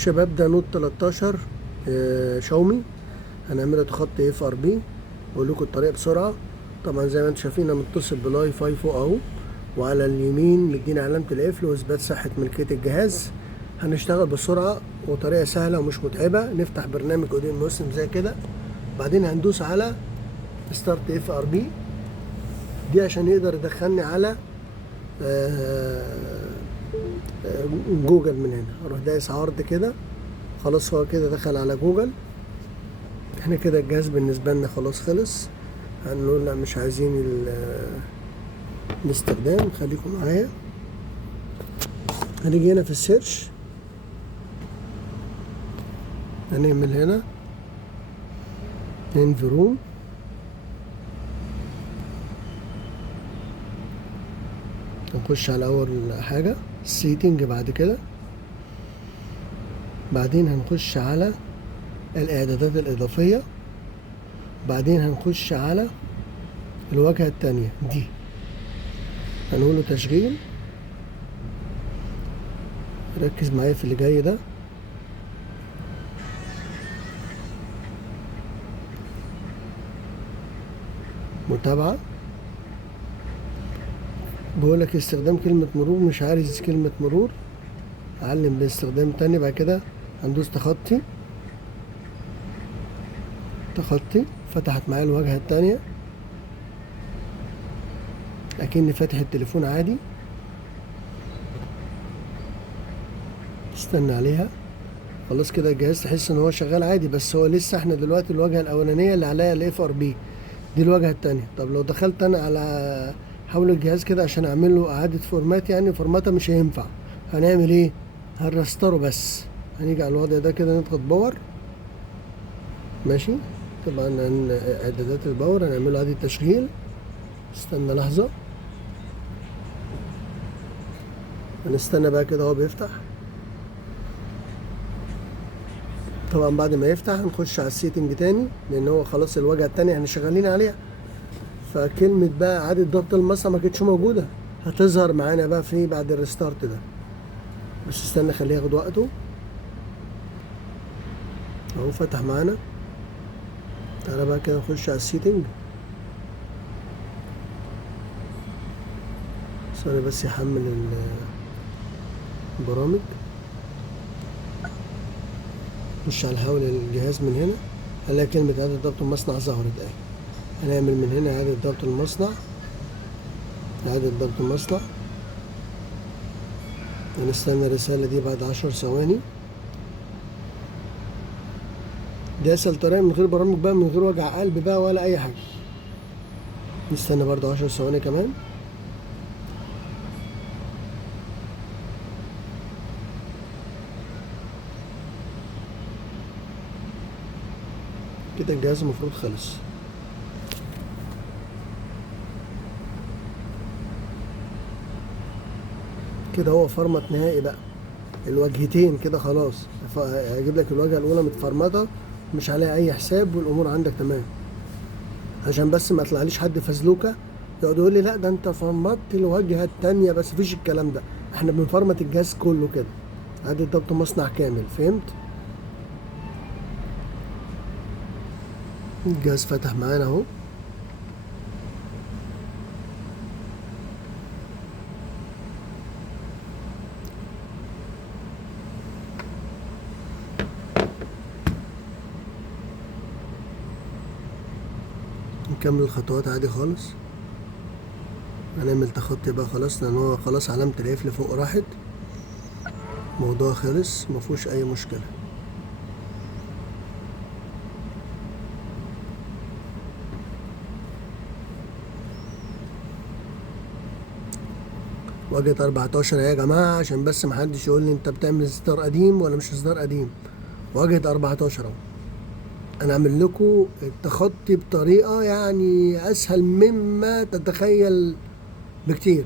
شباب ده نوت 13 شاومي. هنعمله تخطي اف ار بي. اقول لكم الطريقه بسرعه. طبعا زي ما انتم شايفين انا متصل بلاي فاي فوق اهو، وعلى اليمين مدينا علامه القفل واثبات صحه ملكيه الجهاز. هنشتغل بسرعه وطريقه سهله ومش متعبه. نفتح برنامج اودين مسلم زي كده، بعدين هندوس على ستارت اف ار بي دي عشان يقدر يدخلني على جوجل. من هنا اروح دايس عرض كده، خلاص هو كده دخل على جوجل. احنا كده الجهاز بالنسبه لنا خلاص خلص. هنقول لا مش عايزين الاستخدام، خليكم معايا. هنيجي هنا في السيرش، هنعمل هنا انفروم، نخش على اول حاجه السيتنج. بعد كده بعدين هنخش على الاعدادات الاضافيه، بعدين هنخش على الواجهه التانية دي، هنقوله تشغيل. ركز معايا في اللي جاي ده. متابعه، بقولك استخدام كلمة مرور، مش عايز كلمة مرور، أعلم باستخدام تاني. بعد كده هندوس تخطي. فتحت معايا الواجهة التانية أكني فاتح التليفون عادي. استنى عليها. خلاص كده الجهاز تحس ان هو شغال عادي، بس هو لسه احنا دلوقتي الواجهة الأولانية اللي عليها الاف ار بي دي الواجهة التانية. طب لو دخلت انا على حول الجهاز كده عشان اعمل له اعادة فورمات، يعني فورماتة مش هينفع. هنعمل ايه؟ هنرستره بس. هنيجي على الوضع ده كده، نضغط باور. ماشي. طبعا اعدادات الباور هنعمله اعادة تشغيل. استنى لحظة، هنستنى بقى كده هو بيفتح. طبعا بعد ما يفتح هنخش على السيتنج تاني، لان هو خلاص الواجهة التانية احنا شغالين عليها. فكلمة بقى اعادة ضبط المصنع ما كانتش موجودة، هتظهر معانا بقى في بعد الريستارت ده. بس استنى خليه ياخد وقته. اهو فتح معانا. تعالى بقى كده نخش على السيتنج. ثانية بس يحمل البرامج. نخش على حول الجهاز من هنا، هنلاقي كلمة إعادة ضبط المصنع ظهرت اهي. هنعمل من هنا إعادة ضبط المصنع. هنستنى الرسالة دي بعد 10 ثواني. دي أسهل طريقة من غير برامج بقى، من غير وجع قلب بقى ولا أي حاجة. نستنى برضه 10 ثواني كمان. كده الجهاز المفروض خلص. كده هو فرمت نهائي بقى الواجهتين كده خلاص. هيجيب لك الواجهه الاولى متفرمطه مش عليها اي حساب، والامور عندك تمام. عشان بس ما يطلعليش حد فزلوكه يقعد يقول لي لا ده انت فرمطت الواجهه التانيه، بس مفيش الكلام ده. احنا بنفرمط الجهاز كله كده، عادة ضبط مصنع كامل. فهمت؟ الجهاز فتح معانا اهو. نكمل الخطوات عادي خالص. هنعمل تخطي بقى خلاص، لان هو خلاص علامة القفل فوق راحت. الموضوع خلص مفهوش اي مشكلة. واجهة 14 يا جماعة، عشان بس محدش يقول لي انت بتعمل اصدار قديم ولا مش اصدار قديم. واجهة 14 اهو. انا اعمل لكم التخطي بطريقة يعني اسهل مما تتخيل بكتير،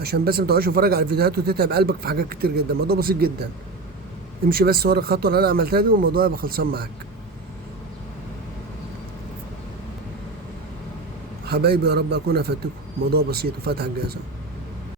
عشان بس ما تقعدش تتفرج على الفيديوهات وتتعب قلبك في حاجات كتير جدا. الموضوع بسيط جدا. امشي بس ورا الخطوة اللي انا عملتها دي والموضوع يبقى خلصان معاك. حبايبي يا رب اكون افدتكم. موضوع بسيط وفتح الجهاز.